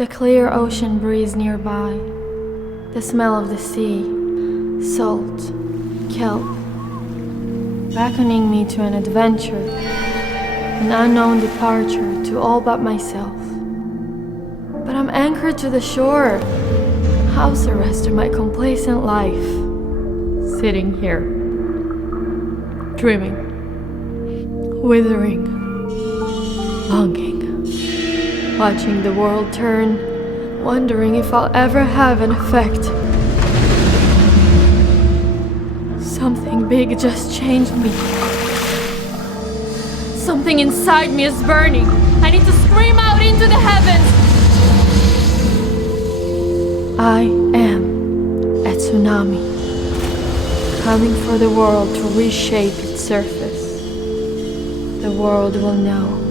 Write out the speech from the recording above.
The clear ocean breeze nearby, the smell of the sea, salt, kelp, beckoning me to an adventure, an unknown departure to all but myself. But I'm anchored to the shore. House arrest in my complacent life, sitting here, dreaming, withering, longing, watching the world turn, wondering if I'll ever have an effect. Something big just changed me. Something inside me is burning. I need to scream out into the heavens. I am a tsunami, coming for the world to reshape its surface. The world will know.